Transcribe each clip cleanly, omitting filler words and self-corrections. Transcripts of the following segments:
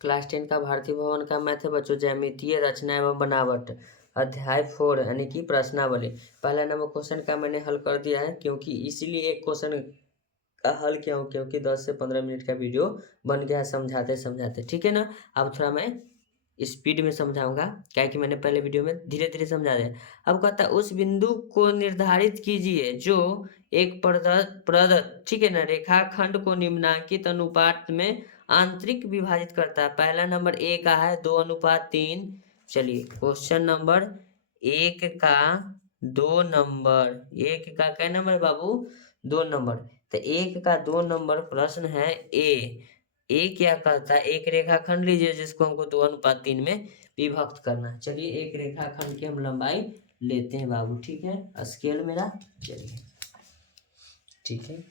Class 10 का भारतीय भवन का मैथ है बच्चों, ज्यामितीय रचना एवं बनावट, अध्याय 4 यानी कि प्रश्नावली। पहला नंबर क्वेश्चन का मैंने हल कर दिया है, क्योंकि इसीलिए एक क्वेश्चन का हल किया हूँ क्योंकि 10 से 15 मिनट का वीडियो बन गया है समझाते समझाते, ठीक है ना। अब थोड़ा मैं स्पीड में समझाऊंगा, क्या कि मैंने पहले वीडियो में धीरे धीरे समझा दिया। अब कहता है उस बिंदु को निर्धारित कीजिए जो एक प्रदत्त ठीक है ना रेखाखंड को निम्नांकित अनुपात में आंतरिक विभाजित करता है। पहला नंबर ए का है 2:3। चलिए क्वेश्चन नंबर एक का 2 नंबर, एक का क्या नंबर है बाबू? 2 नंबर। तो एक का 2 नंबर प्रश्न है ए क्या कहता है, एक रेखाखंड लीजिए जिसको हमको 2:3 में विभक्त करना है। चलिए एक रेखाखंड की हम लंबाई लेते हैं बाबू, ठीक है, स्केल मेरा, चलिए ठीक है।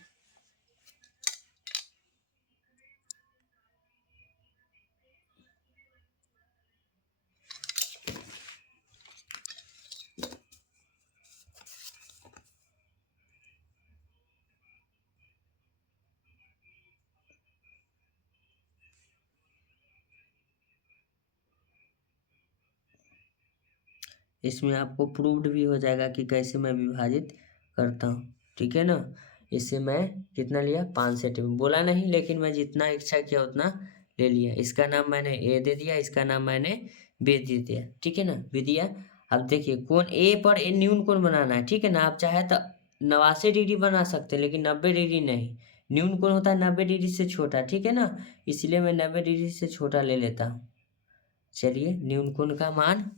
इसमें आपको प्रूव्ड भी हो जाएगा कि कैसे मैं विभाजित करता हूँ, ठीक है ना। इससे मैं कितना लिया 5 सेंटीमीटर, बोला नहीं लेकिन मैं जितना इच्छा किया उतना ले लिया। इसका नाम मैंने ए दे दिया, इसका नाम मैंने बी दे दिया, ठीक है ना, बी दिया। अब देखिए कोण ए पर ए न्यून कोण बनाना है, ठीक है ना। आप चाहे तो 89 डिग्री बना सकते हैं लेकिन 90 डिग्री नहीं। न्यून कोण होता है 90 डिग्री से छोटा, ठीक है ना, इसलिए मैं 90 डिग्री से छोटा ले लेता हूँ। चलिए न्यून कोण का मान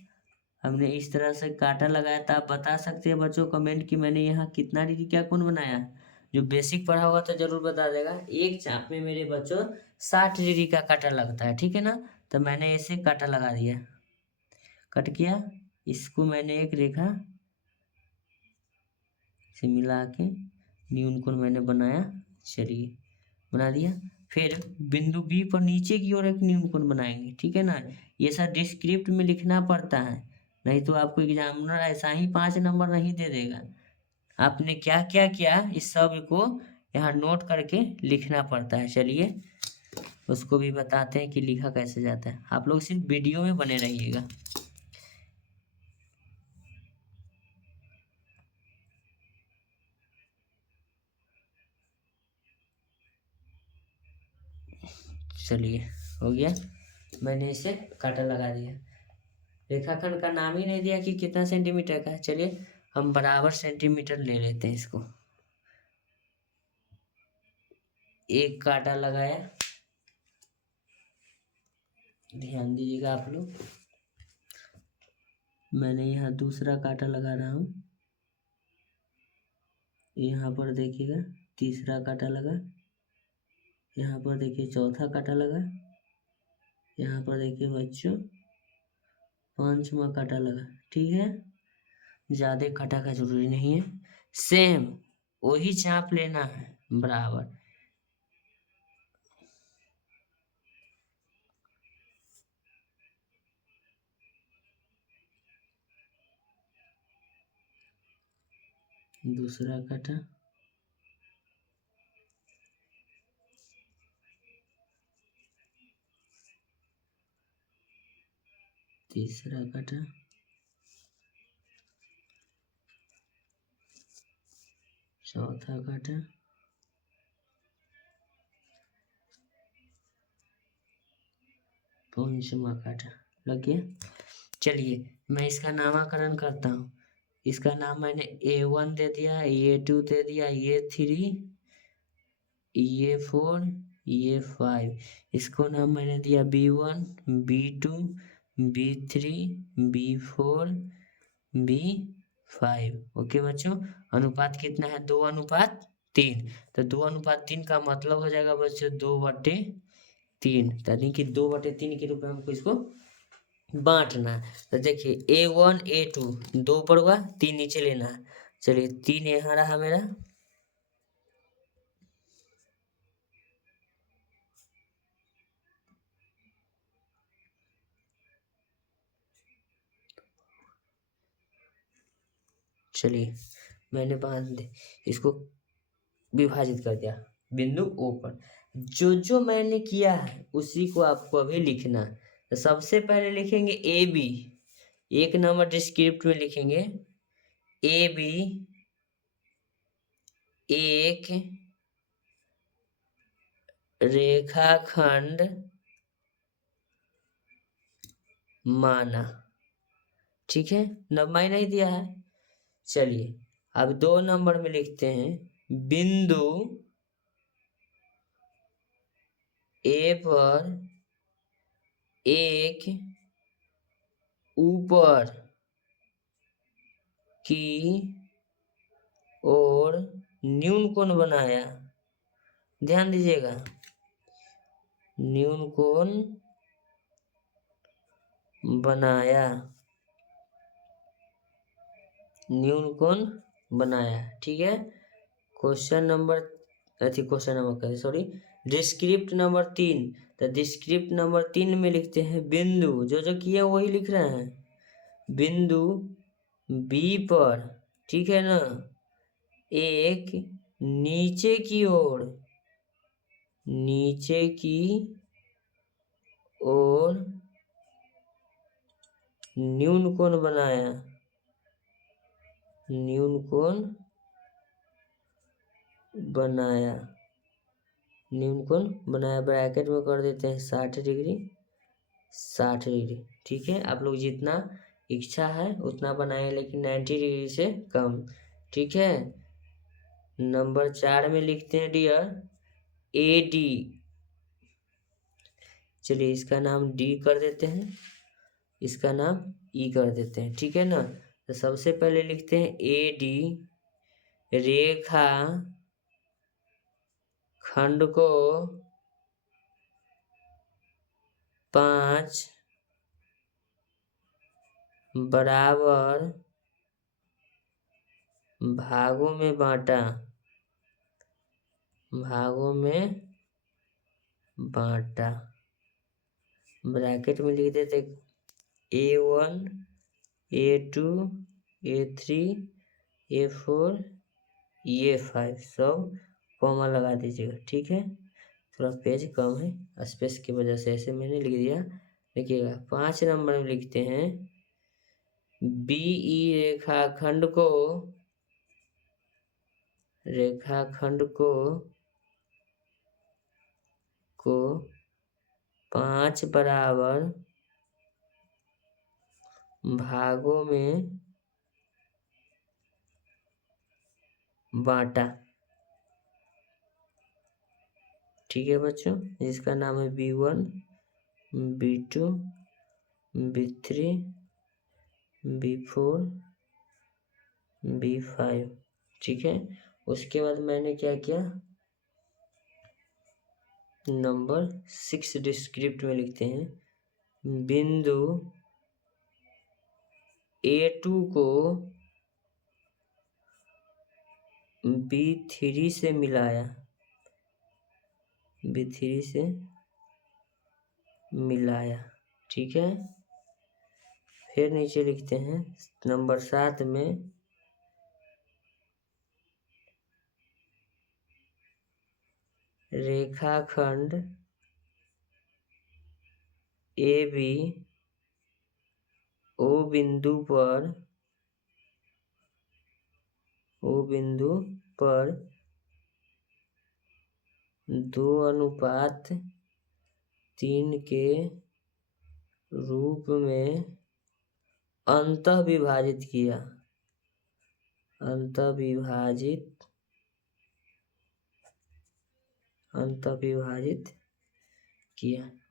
हमने इस तरह से काटा लगाया था। आप बता सकते हैं बच्चों कमेंट कि मैंने यहाँ कितना डिग्री क्या कोण बनाया। जो बेसिक पढ़ा होगा तो जरूर बता देगा। एक चाप में मेरे बच्चों 60 डिग्री का काटा लगता है, ठीक है ना। तो मैंने ऐसे काटा लगा दिया, कट किया, इसको मैंने एक रेखा से मिला के न्यून कोण मैंने बनाया। चलिए बना दिया। फिर बिंदु बी पर नीचे की ओर एक न्यून कोण बनाएंगे, ठीक है ना। ये सब डिस्क्रिप्ट में लिखना पड़ता है, नहीं तो आपको एग्जामिनर ऐसा ही 5 नंबर नहीं दे देगा। आपने क्या क्या किया इस सब को यहाँ नोट करके लिखना पड़ता है। चलिए उसको भी बताते हैं कि लिखा कैसे जाता है। आप लोग सिर्फ वीडियो में बने रहिएगा। चलिए हो गया, मैंने इसे काटा लगा दिया। रेखाखंड का नाम ही नहीं दिया कि कितना सेंटीमीटर का है। चलिए हम बराबर सेंटीमीटर ले लेते हैं इसको। एक काटा लगाया, ध्यान दीजिएगा आप लोग। मैंने यहाँ दूसरा काटा लगा रहा हूँ, यहाँ पर देखिएगा तीसरा काटा लगा, यहाँ पर देखिए चौथा काटा लगा, यहाँ पर देखिए बच्चों 5वां काटा लगा, ठीक है। ज़्यादा काटा का जरूरी नहीं है, सेम वही चाप लेना है बराबर। दूसरा काटा, तीसरा काटा, चौथा काटा, पांचवा काटा, लग गया। चलिए मैं इसका नामकरण करता हूँ। इसका नाम मैंने A1 दे दिया, A2 दे दिया, A3, A4, A5। इसको नाम मैंने दिया B1, B2, B3, B4, B5। Okay बच्चों, अनुपात कितना है 2:3। तो 2:3 का मतलब हो जाएगा बच्चों 2/3, यानी कि 2/3 के रूप में हमको इसको बांटना है। तो देखिए A1 A2 2 पर हुआ, 3 नीचे लेना है। चलिए 3 यहाँ रहा मेरा, चलिए मैंने बांध दे इसको विभाजित कर दिया बिंदु O पर। जो मैंने किया है उसी को आपको अभी लिखना है। तो सबसे पहले लिखेंगे ए बी, एक नंबर डिस्क्रिप्ट में लिखेंगे ए बी एक रेखाखंड माना। ठीक है, नंबर नहीं दिया है। चलिए अब 2 नंबर में लिखते हैं बिंदु ए पर एक ऊपर की ओर न्यून कोण बनाया। ध्यान दीजिएगा, न्यून कोण बनाया, न्यून कोण बनाया। ठीक है, question number sorry describe number 3। तो डिस्क्रिप्ट नंबर 3 में लिखते हैं बिंदु, जो किया वही लिख रहे हैं, बिंदु बी पर, ठीक है ना, एक नीचे की ओर न्यून कोण बनाया, न्यून कोण बनाया, न्यून कोण बनाया। ब्रैकेट में कर देते हैं 60 डिग्री, 60 डिग्री। ठीक है, आप लोग जितना इच्छा है उतना बनाए, लेकिन 90 डिग्री से कम। ठीक है, नंबर 4 में लिखते हैं डियर ए डी। चलिए इसका नाम डी कर देते हैं, इसका नाम ई कर देते हैं। ठीक है ना, तो सबसे पहले लिखते हैं ए डी रेखा खंड को 5 बराबर भागों में बांटा, ब्रैकेट में लिख देते A1 A2 A3 A4 A5 सब कॉमा लगा दीजिएगा। ठीक है, थोड़ा पेज कम है स्पेस की वजह से ऐसे मैंने लिख दिया। देखिएगा 5 नंबर में लिखते हैं BE रेखाखंड को 5 बराबर भागों में बांटा। ठीक है बच्चों, जिसका नाम है B1 B2 B3 B4 B5। ठीक है, उसके बाद मैंने क्या किया, नंबर 6 डिस्क्रिप्ट में लिखते हैं बिंदु A2 को B3 से मिलाया, ठीक है। फिर नीचे लिखते हैं नंबर 7 में रेखाखंड AB O बिंदु पर 2:3 के रूप में अंतः विभाजित किया।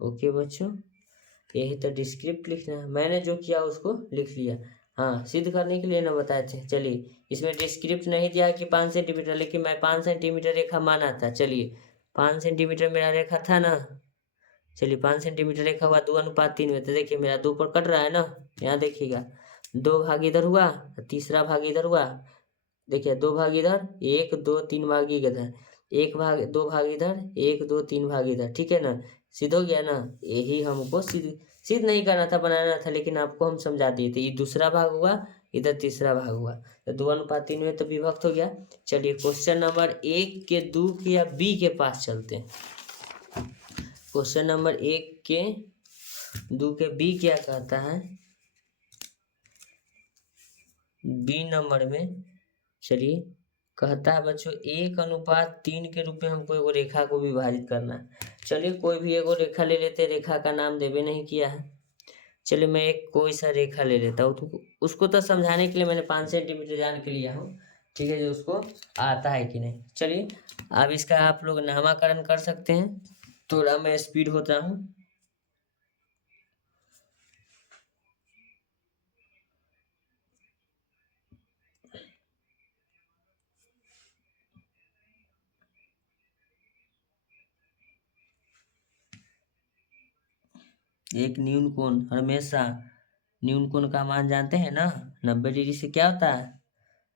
ओके बच्चों, यही तो डिस्क्रिप्ट लिखना है, मैंने जो किया उसको लिख लिया। हाँ, सिद्ध करने के लिए ना बताए थे। चलिए, इसमें डिस्क्रिप्ट नहीं दिया कि 5 सेंटीमीटर, लेकिन मैं 5 सेंटीमीटर रेखा माना था। चलिए 5 सेंटीमीटर मेरा रेखा था ना। चलिए 5 सेंटीमीटर रेखा हुआ 2:3 में, तो देखिए मेरा 2 पर कट रहा है ना। यहाँ देखिएगा 2 भाग इधर हुआ, तीसरा भाग इधर हुआ। देखिए 2 भाग इधर, 1 2 3 भाग इधर, 2 भाग इधर, 1 2 3 भाग इधर। ठीक है ना, सिद्ध हो गया ना। यही हमको सिद्ध नहीं करना था, बनाना था, लेकिन आपको हम समझा दिए थे। ये दूसरा भाग हुआ, इधर तीसरा भाग हुआ, तो 2:3 में तो विभक्त हो गया। चलिए क्वेश्चन नंबर 1 के 2 के या बी के पास चलते हैं। क्वेश्चन नंबर 1 के 2 के बी क्या कहता है, बी नंबर में चलिए कहता है बच्चों 1:3 के रूप में हमको एगो रेखा को विभाजित करना है। चलिए कोई भी एगो रेखा ले लेते हैं, रेखा का नाम देवे नहीं किया है। चलिए मैं एक कोई सा रेखा ले लेता हूँ, तो उसको तो समझाने के लिए मैंने 5 सेंटीमीटर जान के लिया हूँ, ठीक है, जो उसको आता है कि नहीं। चलिए अब इसका आप लोग नामकरण कर सकते हैं, थोड़ा मैं स्पीड होता हूँ। एक न्यून कोण, हमेशा न्यून कोण का मान जानते हैं ना, 90 डिग्री से क्या होता है।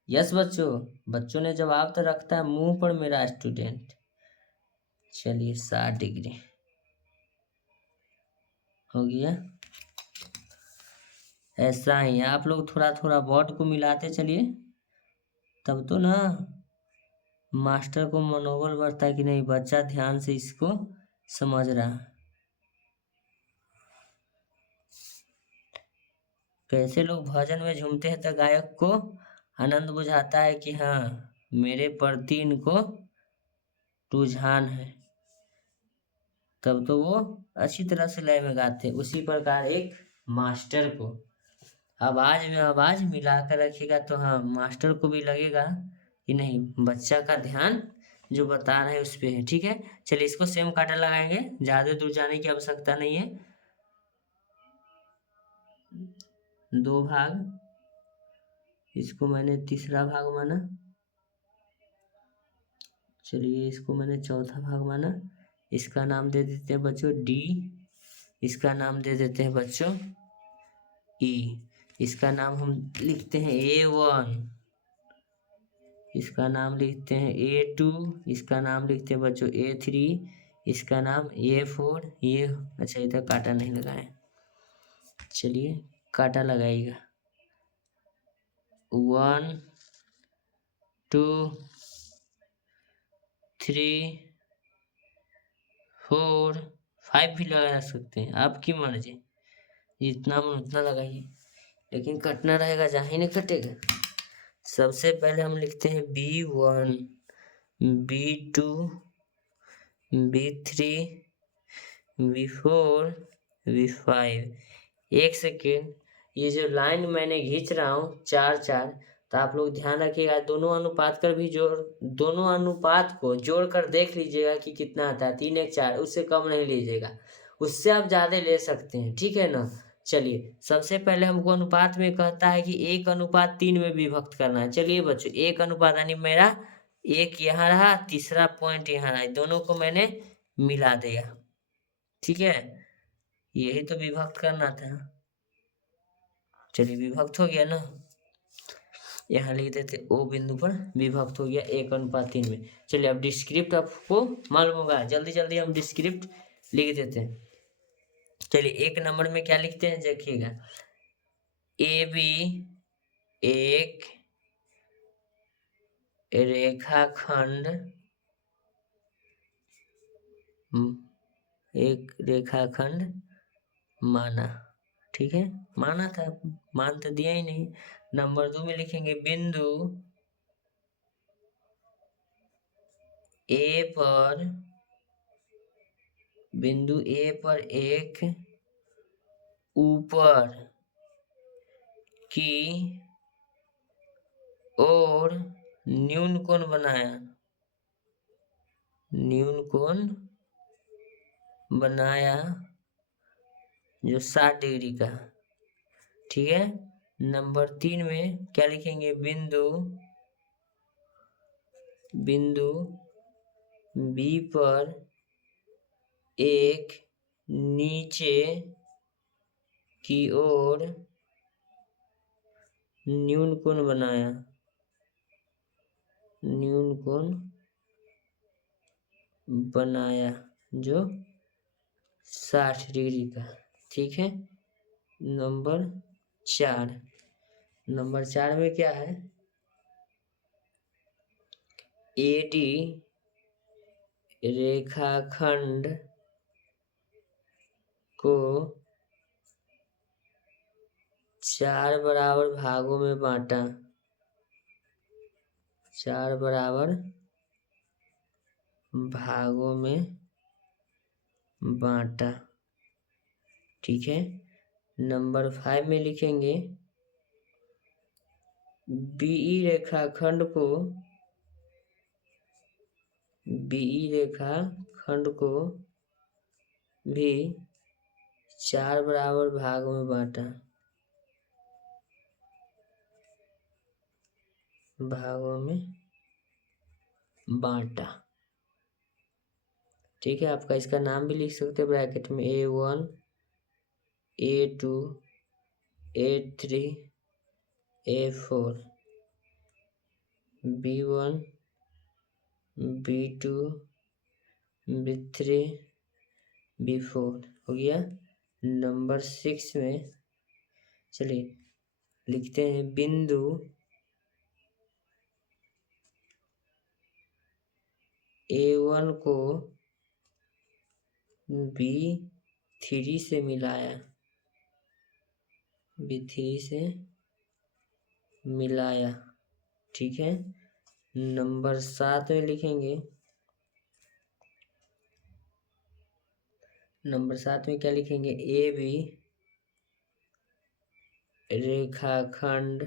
यस बच्चों, बच्चों ने जवाब तो रखता है मुंह पर मेरा स्टूडेंट। चलिए 60 डिग्री हो गया। ऐसा ही आप लोग थोड़ा थोड़ा वर्ड को मिलाते चलिए, तब तो ना मास्टर को मनोबल बढ़ता है कि नहीं बच्चा ध्यान से इसको समझ रहा है। कैसे लोग भजन में झूमते हैं तो गायक को आनंद बुझाता है कि हाँ मेरे प्रति इनको रुझान है, तब तो वो अच्छी तरह से लय में गाते हैं। उसी प्रकार एक मास्टर को आवाज में आवाज मिलाकर रखिएगा तो हाँ मास्टर को भी लगेगा कि नहीं बच्चा का ध्यान जो बता रहे हैं उस पे है, ठीक है। चलिए इसको सेम काटा लगाएंगे, ज़्यादा दूर जाने की आवश्यकता नहीं है। 2 भाग, इसको मैंने तीसरा भाग माना, चलिए इसको मैंने चौथा भाग माना। इसका नाम दे देते हैं बच्चों डी, इसका नाम दे देते हैं बच्चों ई, इसका नाम हम लिखते हैं A1, इसका नाम लिखते हैं A2, इसका नाम लिखते हैं बच्चों A3, इसका नाम A4। ये अच्छा इधर काटा नहीं लगाए, चलिए काटा लगाइएगा। 1 2 3 4 5 भी लगा सकते हैं, आपकी मर्जी, जितना मन उतना लगाइए, लेकिन कटना रहेगा, जहाँ ही नहीं कटेगा। सबसे पहले हम लिखते हैं B1 B2 B3 B4 B5। एक सेकेंड, ये जो लाइन मैंने खींच रहा हूँ 4 4, तो आप लोग ध्यान रखिएगा दोनों अनुपात कर भी जोड़, दोनों अनुपात को जोड़ कर देख लीजिएगा कि कितना आता है। 3 1 4, उससे कम नहीं लीजिएगा, उससे आप ज़्यादा ले सकते हैं, ठीक है ना। चलिए सबसे पहले हमको अनुपात में कहता है कि 1:3 में विभक्त करना है। चलिए बच्चों 1 अनुपात यानी मेरा 1 यहाँ रहा, तीसरा पॉइंट यहाँ रहा, दोनों को मैंने मिला दिया, ठीक है, यही तो विभक्त करना था। चलिए विभक्त हो गया ना, यहाँ लिख देते ओ बिंदु पर विभक्त हो गया 1:3 में। चलिए अब डिस्क्रिप्ट आपको मालूम होगा, जल्दी जल्दी हम डिस्क्रिप्ट लिख देते हैं। चलिए 1 नंबर में क्या लिखते हैं देखिएगा, AB एक रेखाखंड, एक रेखाखंड माना, ठीक है, माना था, मान तो दिया ही नहीं। नंबर 2 में लिखेंगे बिंदु ए पर, बिंदु ए पर एक ऊपर की ओर न्यून कोण बनाया, न्यून कोण बनाया जो 60 डिग्री का, ठीक है। नंबर 3 में क्या लिखेंगे, बिंदु बिंदु बी पर एक नीचे की ओर न्यून कोण बनाया, न्यून कोण बनाया जो 60 डिग्री का, ठीक है। नंबर 4, नंबर 4 में क्या है, AD रेखाखंड को 4 बराबर भागों में बांटा। 4 बराबर भागों में बांटा। ठीक है। नंबर 5 में लिखेंगे बीई रेखाखंड को भी 4 बराबर भागों में बांटा। ठीक है। आपका इसका नाम भी लिख सकते हैं ब्रैकेट में A1 A2 A3 A4 B1 B2 B3 B4 हो गया। नंबर 6 में चलिए लिखते हैं बिंदु A1 को B3 से मिलाया। ठीक है। नंबर 7 में लिखेंगे क्या लिखेंगे AB रेखाखंड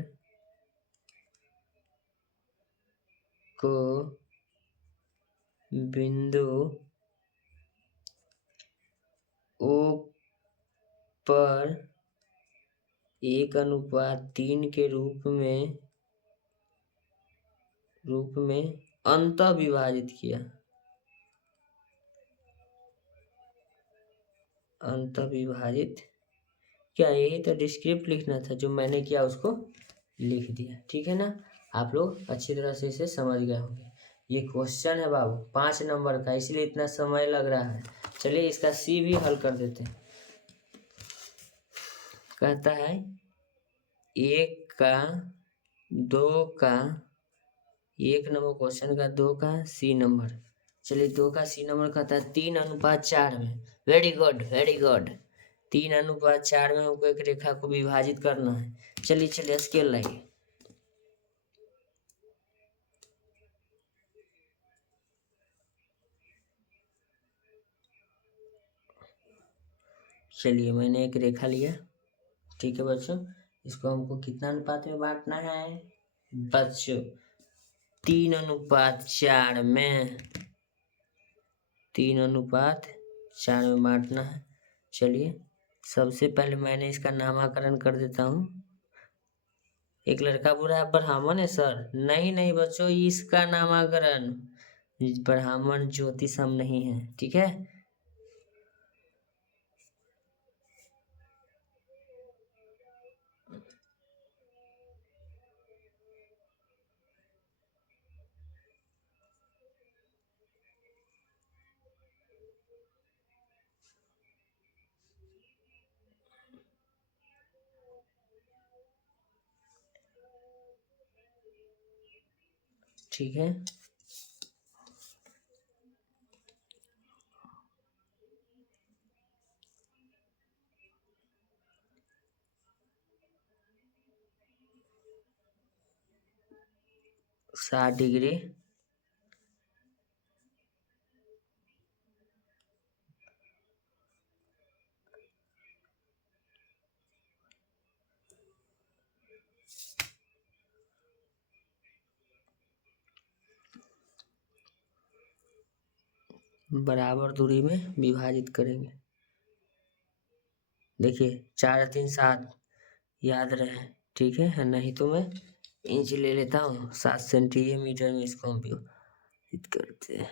को बिंदु O पर 1:3 के रूप में अंतः विभाजित किया। क्या यही तो डिस्क्रिप्ट लिखना था, जो मैंने किया उसको लिख दिया। ठीक है ना। आप लोग अच्छी तरह से इसे समझ गए होंगे। ये क्वेश्चन है बाबू 5 नंबर का, इसलिए इतना समय लग रहा है। चलिए इसका सी भी हल कर देते हैं। कहता है 1 का 2 का 1 नंबर क्वेश्चन का 2 का सी नंबर। चलिए 2 का सी नंबर कहता है 3:4 में। वेरी गुड 3:4 में हमको एक रेखा को विभाजित करना है। चलिए स्केल लाइए। चलिए मैंने एक रेखा लिया। ठीक है बच्चों, इसको हमको कितना अनुपात में बांटना है बच्चों? 3:4 में 3:4 में बांटना है। चलिए सबसे पहले मैंने इसका नामकरण कर देता हूँ। एक लड़का बोला ब्राह्मण है सर। नहीं बच्चों, इसका नामकरण ब्राह्मण ज्योतिष हम नहीं है। ठीक है। ठीक है। - 60 डिग्री बराबर दूरी में विभाजित करेंगे। देखिए 4 3 7 याद रहे। ठीक है। नहीं तो मैं इंच ले लेता हूँ। 7 सेंटीमीटर में इसको हम विभाजित करते हैं।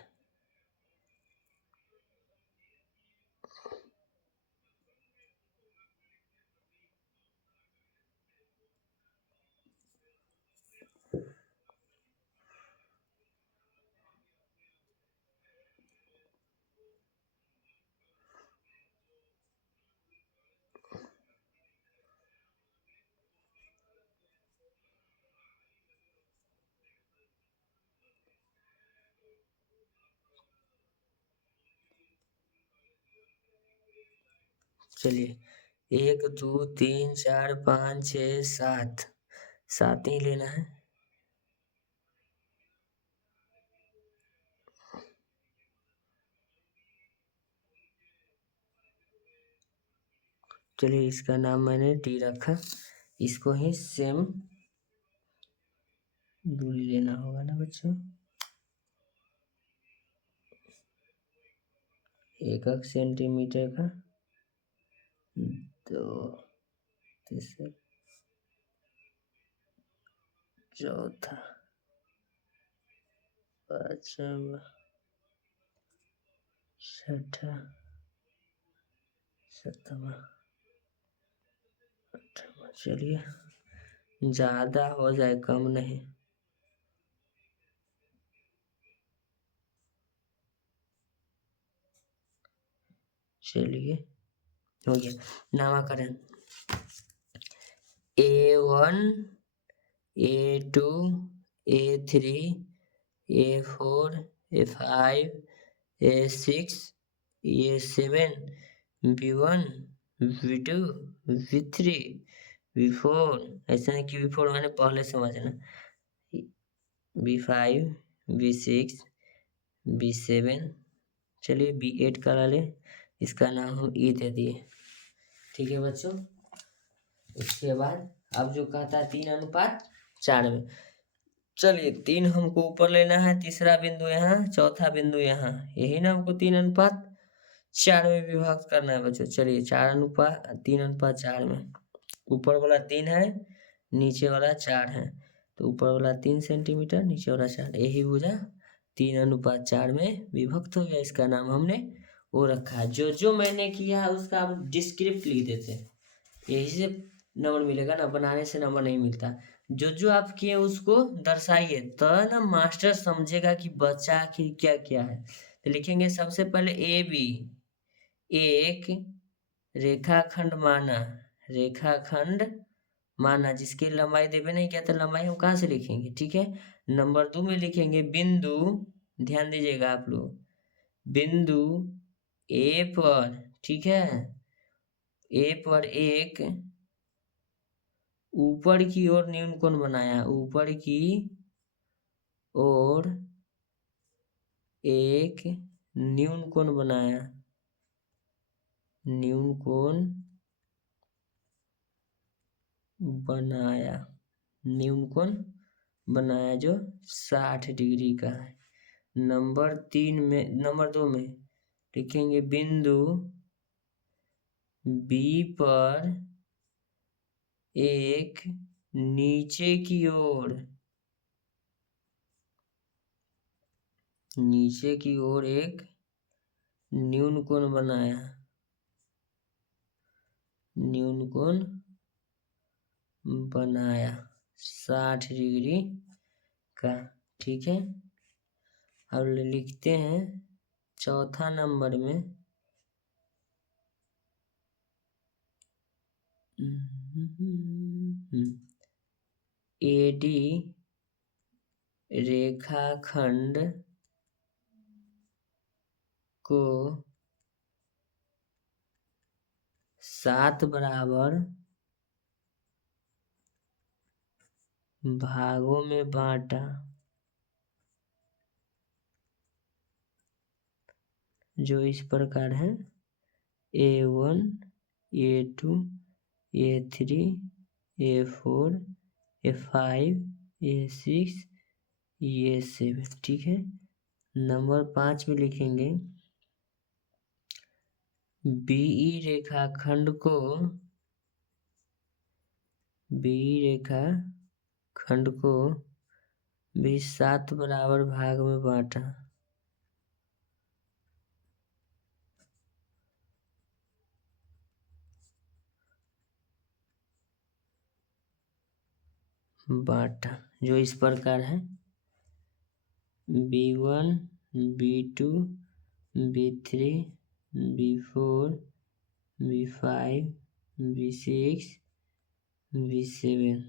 चलिए 1 2 3 4 5 6 7 7 ही लेना है। चलिए इसका नाम मैंने डी रखा। इसको ही सेम दूरी लेना होगा ना बच्चों। 1 सेंटीमीटर का 2 तीसरा चौथा पांचवा छठा सातवां आठवां। चलिए ज़्यादा हो जाए कम नहीं। चलिए हो गया नामाकरण। A1 A2 A3 A4 A5 A6 A7 B1 B2 B3 B4। ऐसा है कि B4 मैंने पहले समझना। B5 B6 B7। चलिए B8 करा ले, इसका नाम हम E दे दिए। ठीक है बच्चों। उसके बाद अब जो कहता है 3:4 में, चलिए 3 हमको ऊपर लेना है, तीसरा बिंदु यहाँ, चौथा बिंदु यहाँ, यही ना हमको 3:4 में विभाजित करना है बच्चों। चलिए 3:4 में ऊपर वाला 3 है, नीचे वाला 4 है, तो ऊपर वाला 3 सेंटीमीटर, नीचे वाला 4, यही भुजा 3:4 में विभक्त हो गया। इसका नाम हमने वो रखा है। जो मैंने किया है उसका आप डिस्क्रिप्ट लिख देते हैं, यही से नंबर मिलेगा ना, बनाने से नंबर नहीं मिलता। जो आप किए उसको दर्शाइए, तो ना मास्टर समझेगा कि बच्चा की क्या क्या है। तो लिखेंगे सबसे पहले ए बी, एक रेखाखंड माना जिसकी लंबाई देवे नहीं क्या, तो लंबाई हम कहाँ से लिखेंगे। ठीक है। नंबर 2 में लिखेंगे बिंदु, ध्यान दीजिएगा आप लोग, बिंदु ए पर, ठीक है, ए पर एक ऊपर की ओर न्यून कोण बनाया, ऊपर की ओर एक न्यून कोण बनाया, न्यून कोण बनाया, न्यून कोण बनाया जो 60 डिग्री का है। नंबर 2 में लिखेंगे बिंदु बी पर एक नीचे की ओर एक न्यून कोण बनाया, न्यून कोण बनाया 60 डिग्री का। ठीक है। अब लिखते हैं चौथा नंबर में, एडी रेखाखंड को 7 बराबर भागों में बांटा, जो इस प्रकार है A1 A2 A3 A4 A5 A6 A7। ठीक है। नंबर 5 में लिखेंगे बीई रेखाखंड को भी 7 बराबर भाग में बांटा, जो इस प्रकार है B1 B2 B3 B4 B5 B6 B7।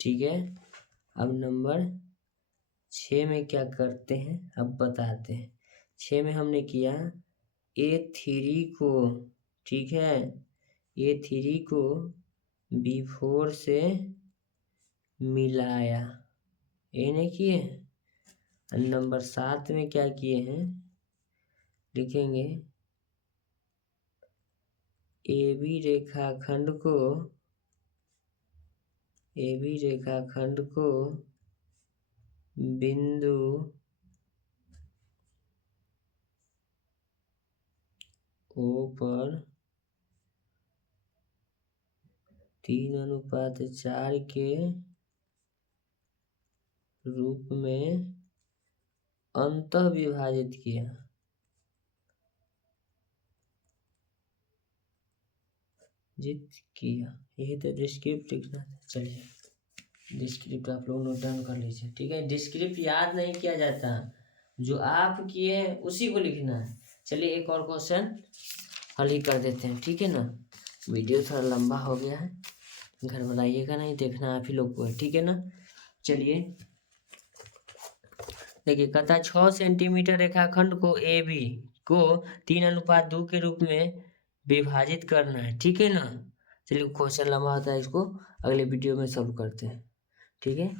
ठीक है। अब नंबर 6 में क्या करते हैं अब बताते हैं। 6 में हमने किया A3 को, ठीक है, A3 को B4 से मिलाया, ये नहीं किए। नंबर 7 में क्या किए हैं, लिखेंगे AB रेखाखंड को बिंदु O पर 3:4 के रूप में अंतः विभाजित किया। यही तो डिस्क्रिप्ट लिखना था। चलिए डिस्क्रिप्ट आप लोग नोट डाउन कर लीजिए, ठीक है। डिस्क्रिप्ट याद नहीं किया जाता, जो आप किए हैं उसी को लिखना है। चलिए एक और क्वेश्चन हल ही कर देते हैं, ठीक है ना। वीडियो थोड़ा लंबा हो गया है, घर बनाइएगा नहीं, देखना आप ही लोग को है, ठीक है ना। चलिए देखिए, कहता है 6 सेंटीमीटर रेखाखंड को AB को 3:2 के रूप में विभाजित करना है, ठीक है ना। चलिए क्वेश्चन लंबा होता है, इसको अगले वीडियो में सॉल्व करते हैं, ठीक है।